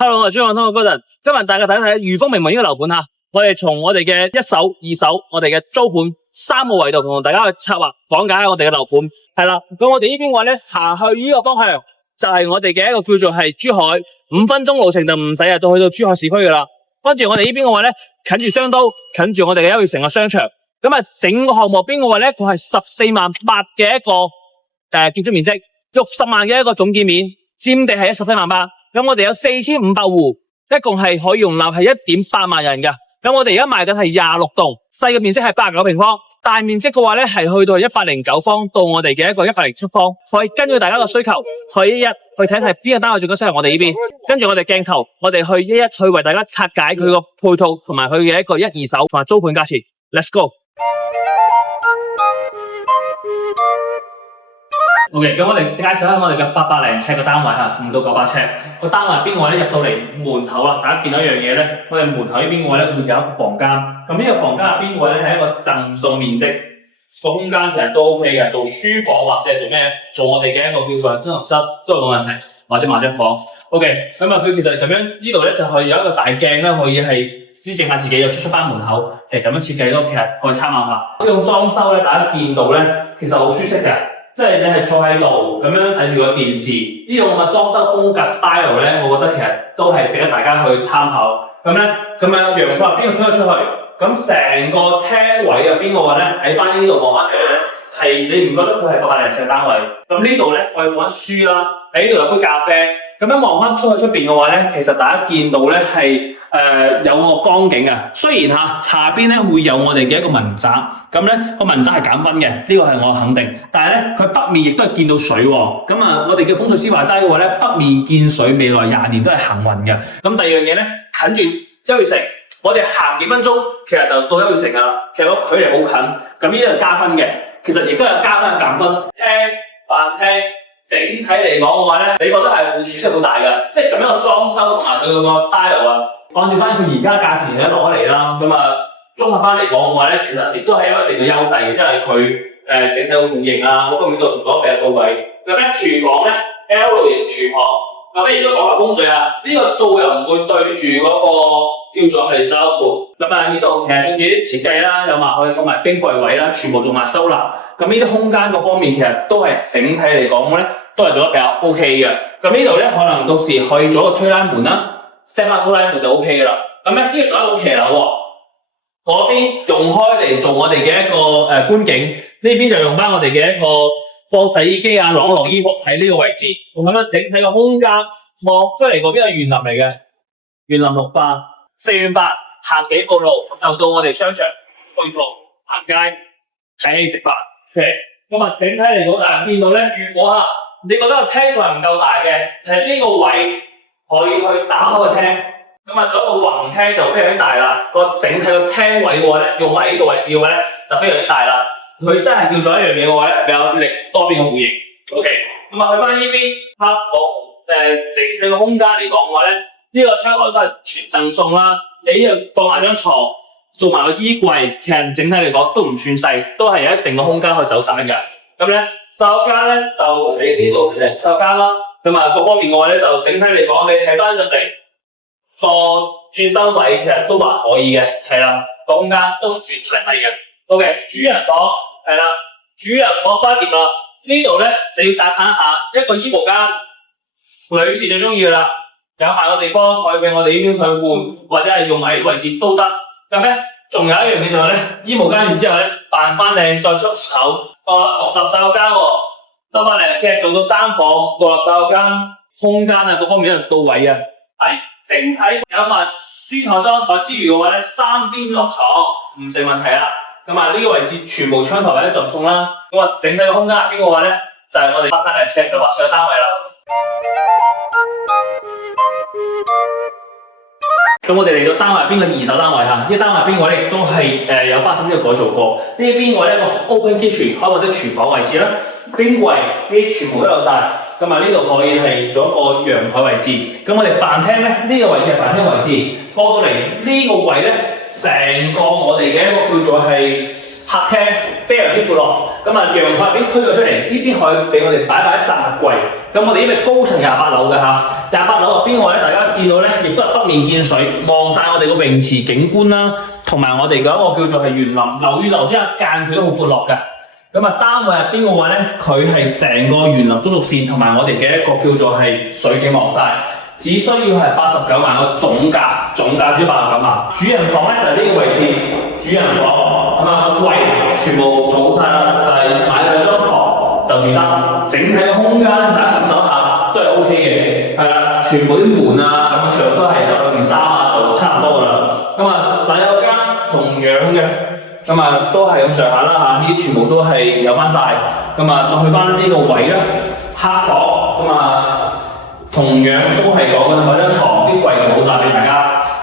Hello， 我係張漢通嘅 Gordon， 今日大家睇一睇裕豐名門呢個樓盤吓，我哋從我哋嘅一手、二手，我哋嘅租盤三個維度同大家去策劃講解下我哋嘅樓盤。係啦，咁我哋呢邊話咧行去呢個方向就係我哋嘅一個叫做係珠海，5分鐘路程就唔使啊，到去到珠海市區噶啦。跟住我哋呢邊嘅話咧，近住商都，近住我哋嘅優悅城嘅商場。咁啊，整個項目邊嘅話咧，佢係14.8萬嘅一個建築面積，60萬嘅一個總建面，佔地係14.8萬。咁我哋有4500戶，一共係可以容納係1.8萬人㗎。咁我哋而家賣緊係26棟，細嘅面積係89平方，大面積嘅話咧係去到109方到我哋嘅一個107方，可以根據大家嘅需求，可以一去睇睇邊個單位最適合我哋呢邊。跟住我哋鏡頭，我哋去一去為大家拆解佢個配套同埋佢嘅一個1、2手同埋租盤價錢。Let's go。OK， 咁我哋介紹下我哋嘅800零尺嘅單位吓，唔到900尺。個單位邊個位咧入到嚟門口啦，大家見到一樣嘢咧，我哋門口呢邊個位咧會有一個房間。咁呢個房間入邊個位咧係一個贈送面積，個空間其實都 OK 嘅，做書房或者係做咩，做我哋嘅一個叫做綜合室都係冇問題，或者麻雀房。OK， 咁啊佢其實咁樣呢度咧就係有一個大鏡啦，可以係施政下自己又出翻門口，係咁樣設計咯，其實可以參考下。呢種裝修咧，大家見到咧其實好舒適嘅。即係你係坐喺度咁樣睇住個電視，呢種咁嘅裝修風格 style 咧，我覺得其實都係值得大家去參考。咁咧，咁啊陽台邊個推咗出去，咁成個廳位入邊嘅話咧，喺翻呢度望翻嚟咧，係你唔覺得佢係800零尺嘅單位？咁呢度咧，我哋望緊書啦，喺呢度有杯咖啡，咁樣望翻出去出邊嘅話咧，其實大家見到咧係有個光景啊。雖然下邊咧會有我哋嘅一個民宅，咁咧個民宅係減分嘅，呢個係我肯定。但係咧佢北面亦都係見到水喎。咁啊，我哋嘅風水師話齋嘅話咧，北面見水，未來20年都係行運嘅。咁第二樣嘢咧，近住優悅城，我哋行幾分鐘，其實就到優悅城噶啦。其實個距離好近，咁呢啲係加分嘅。其實亦都有加分嘅減分。飯廳整體嚟講嘅話咧，你覺得係會損失好大嘅，即係咁樣嘅裝修同埋佢個 style 啊。按照翻佢而家價錢咧攞嚟啦，咁啊綜合翻嚟講嘅話咧，其實亦都係有一定嘅優勢，因為佢整體嘅戶型啊，嗰方面都做得比較到位。咁咧廚房咧 L 型廚房，咁咧亦都講下風水啊。呢個灶又唔會對住嗰個叫做係收盤。咁啊呢度其實啲設計啦，有埋可以講埋冰櫃位啦，全部做埋收納。咁呢啲空間嗰方面其實都係整體嚟講咧，都係做得比較 OK 嘅。咁呢度咧可能到時可以做一個推拉門啦。set 翻推拉門就 OK 噶啦。咁咧呢個仲有一個騎樓喎，嗰邊用開嚟做我哋嘅一個觀景，呢邊就用翻我哋嘅一個放洗衣機啊、晾衣服喺呢個位置。咁樣整體個空間望出嚟嗰邊係園林嚟嘅，園林綠化，4.8萬行幾步路就到我哋商場去路行街睇戲食飯。OK， 咁啊整體嚟講，大家見到咧，如果你覺得個廳仲係唔夠大嘅，呢個位可以去打開個廳，咁啊做一個橫廳就非常之大啦。個整體個廳位嘅話咧，用喺呢個位置嘅話咧，就非常之大啦。佢真係叫做一樣嘢嘅話咧，比較力多邊嘅戶型。OK， 咁啊去翻呢邊客房整體個空間嚟講嘅話咧，呢個窗台都係全贈送啦。你呢度放埋張床，做埋個衣櫃，其實整體嚟講都唔算細，都係有一定嘅空間可以走盞嘅。咁咧洗手間咧就喺呢度嘅洗手間啦。咁啊，各方面嘅話咧，就整體嚟講，你睇翻入嚟個轉身位其實都還可以嘅，係啦，個空間都唔算太細嘅。OK， 主人房係啦，主人房翻掂啦，呢度咧就要讚歎下一個衣帽間，女士最中意噶啦，有限個地方可以俾我哋呢邊去換，或者係用喺位置都得。咁咧，仲有一樣嘢就係咧，衣帽間完之後咧，扮翻靚再出口，獨立洗手間喎。多翻嚟，即係做到3房獨立洗手間，空間啊各方面都到位啊。係整體有埋書台、雙台之餘嘅話咧，3邊落床唔成問題啦。咁啊呢個位置全部窗台咧就送啦。咁啊整體個空間入邊嘅話咧，就係我哋800零尺嘅劃上嘅單位啦。咁我哋嚟到單位邊個2手單位嚇，呢個單位邊位咧亦都係有花心呢個改造過。呢邊位咧個 open kitchen 開放式廚房位置啦。冰櫃呢啲全部都有晒，咁啊呢度可以係做一個陽台位置。咁我哋飯廳咧呢個位置係飯廳位置，過到嚟呢個位咧，成個我哋嘅一個叫做係客廳非常之闊落。咁啊陽台邊推咗出嚟，呢邊可以俾我哋擺一雜物櫃。咁我哋因為高層28樓嘅嚇，28樓入邊嘅話咧，大家見到咧，亦都係北面見水，望晒我哋個泳池景觀啦，同埋我哋嘅一個叫做係園林，樓與樓之間間距都好闊落嘅。咁啊，單位入邊嘅話咧，佢係成個園林中軸線同埋我哋嘅一個叫做係水景望晒，只需要係89萬個總價只89萬。主人房咧就係呢個位置，主人房咁啊位全部做晒啦，就係買2張床就住得，整體嘅空間大家感受下都係 OK 嘅，係啦，全部啲門啊咁上都係就件衫啊就差唔多啦。咁啊洗手間同樣嘅。咁啊，都係咁上下啦嚇，呢啲全部都係有翻晒。咁啊，再去翻呢個位啦，客房咁啊，同樣都係講緊買張床，啲櫃就冇晒俾大家。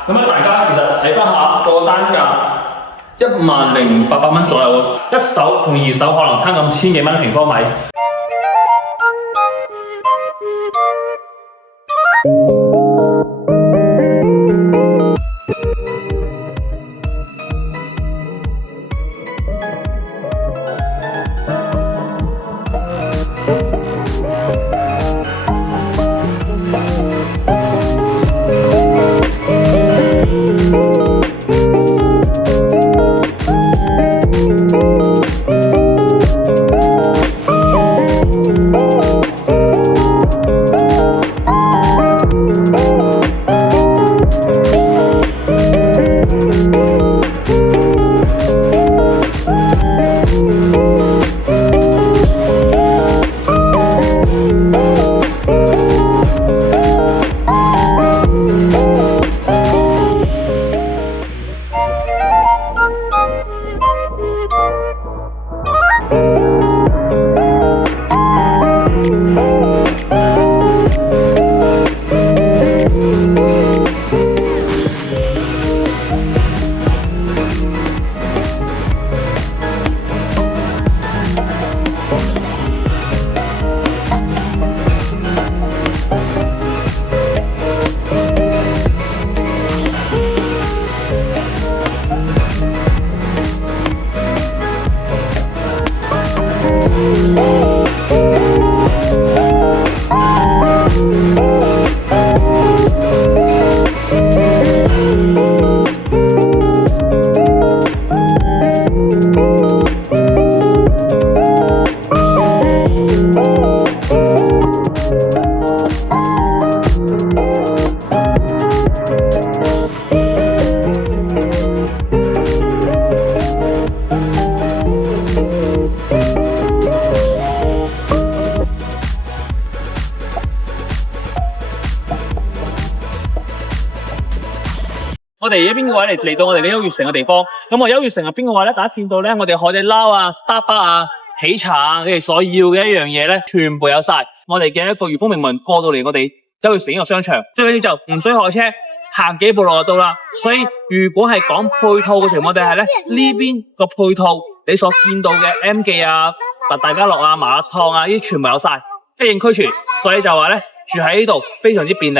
咁啊，大家其實睇翻下個單價10,800蚊左右，一手同二手可能差咁千幾蚊平方米。我哋呢邊嘅話嚟到我哋呢優越城嘅地方，咁我優越城入邊嘅話咧，大家見到咧，我哋海底撈啊、Starbucks 啊、喜茶啊，你哋所要嘅一樣嘢咧，全部有晒。我哋嘅一個漁豐名門過到嚟我哋優越城呢個商場，最緊要就唔需要開車，行幾步路就到啦。所以如果係講配套嘅情況底下咧，呢邊個配套你所見到嘅 M 記啊、大家樂啊、麻辣燙啊，呢啲全部有晒，一應俱全。所以就話咧，住喺呢度非常之便利。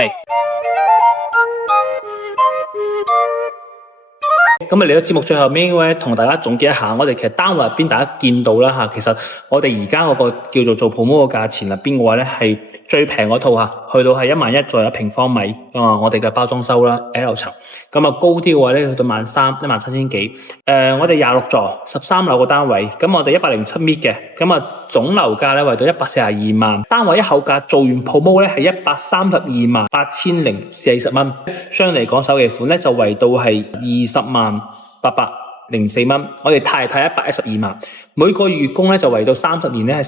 咁嚟到節目最後面咧，同大家總結一下，我哋其實單位入邊大家見到啦嚇，其實我哋而家嗰個叫做做 promo 嘅價錢入邊嘅話咧，係最平嗰套嚇，去到係11,000左右平方米啊，我哋嘅包裝修啦 L 層，咁啊高啲嘅話咧去到13,000、17,000幾。我哋26座13樓嘅單位，咁我哋107米嘅，咁啊總樓價咧為到142萬，單位一口價做完 promo 咧係132,8,040蚊，相嚟講首期款咧就為到係20,804蚊，我哋貸112萬，每個月供咧就為到30年咧係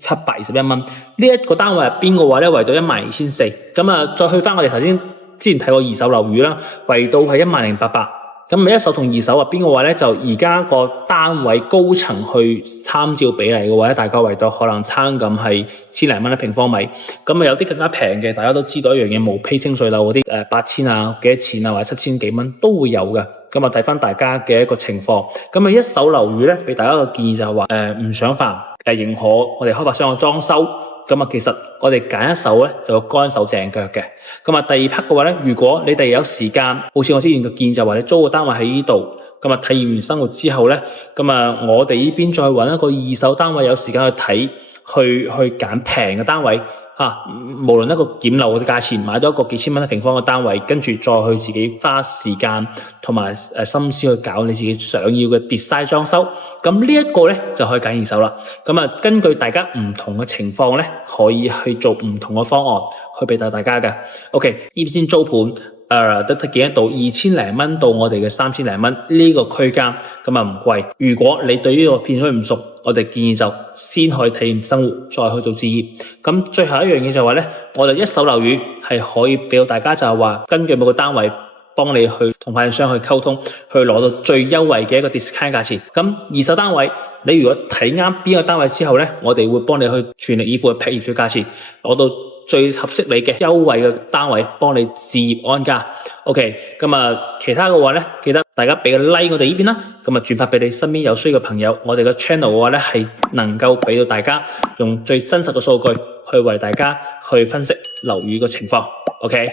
4,721蚊。呢一個單位入邊嘅話咧為到12,400，咁啊再去翻我哋頭先之前睇過二手樓宇啦，為到係10,800。咁一手同二手入邊嘅話咧，就而家個單位高層去參照比例嘅話咧，大概為到可能差咁係千零蚊一平方米。咁啊有啲更加平嘅，大家都知道一樣嘢，無批清水樓嗰啲8,000啊幾多錢啊，或者7,000幾蚊都會有嘅。咁啊睇翻大家嘅一個情況。咁啊一手樓宇咧，俾大家個建議就係話唔想煩，認可我哋開發商嘅裝修。咁啊，其實我哋揀一手咧就會乾手淨腳嘅。咁啊，第二 part 嘅話咧，如果你哋有時間，好似我之前嘅建議就話你租個單位喺呢度，咁啊體驗完生活之後咧，咁啊我哋呢邊再揾一個二手單位，有時間去睇，去揀平嘅單位。無論一個檢樓嘅價錢，買到一個幾千蚊一平方嘅單位，跟住再去自己花時間同埋心思去搞你自己想要嘅 design 裝修，咁呢一個咧就可以揀二手啦。咁啊，根據大家唔同嘅情況咧，可以去做唔同嘅方案去俾到大家嘅。OK， 呢邊租盤。得見得到2000零蚊到我哋嘅3000零蚊呢個區間，咁啊唔貴。如果你對呢個片區唔熟，我哋建議就先去體驗生活，再去做置業。咁最後一樣嘢就話咧，我哋一手樓宇係可以俾到大家就係話，根據每個單位幫你去同發展商去溝通，去攞到最優惠嘅一個 discount 價錢。咁二手單位，你如果睇啱邊個單位之後咧，我哋會幫你去全力以赴去劈業最價錢，攞到最合適你嘅優惠嘅單位，幫你置業安家。OK， 咁啊，其他嘅話咧，記得大家俾個 like 我哋呢邊啦，咁啊轉發俾你身邊有需要嘅朋友。我哋嘅 channel 嘅話咧，係能夠俾到大家用最真實嘅數據去為大家去分析樓宇嘅情況。OK。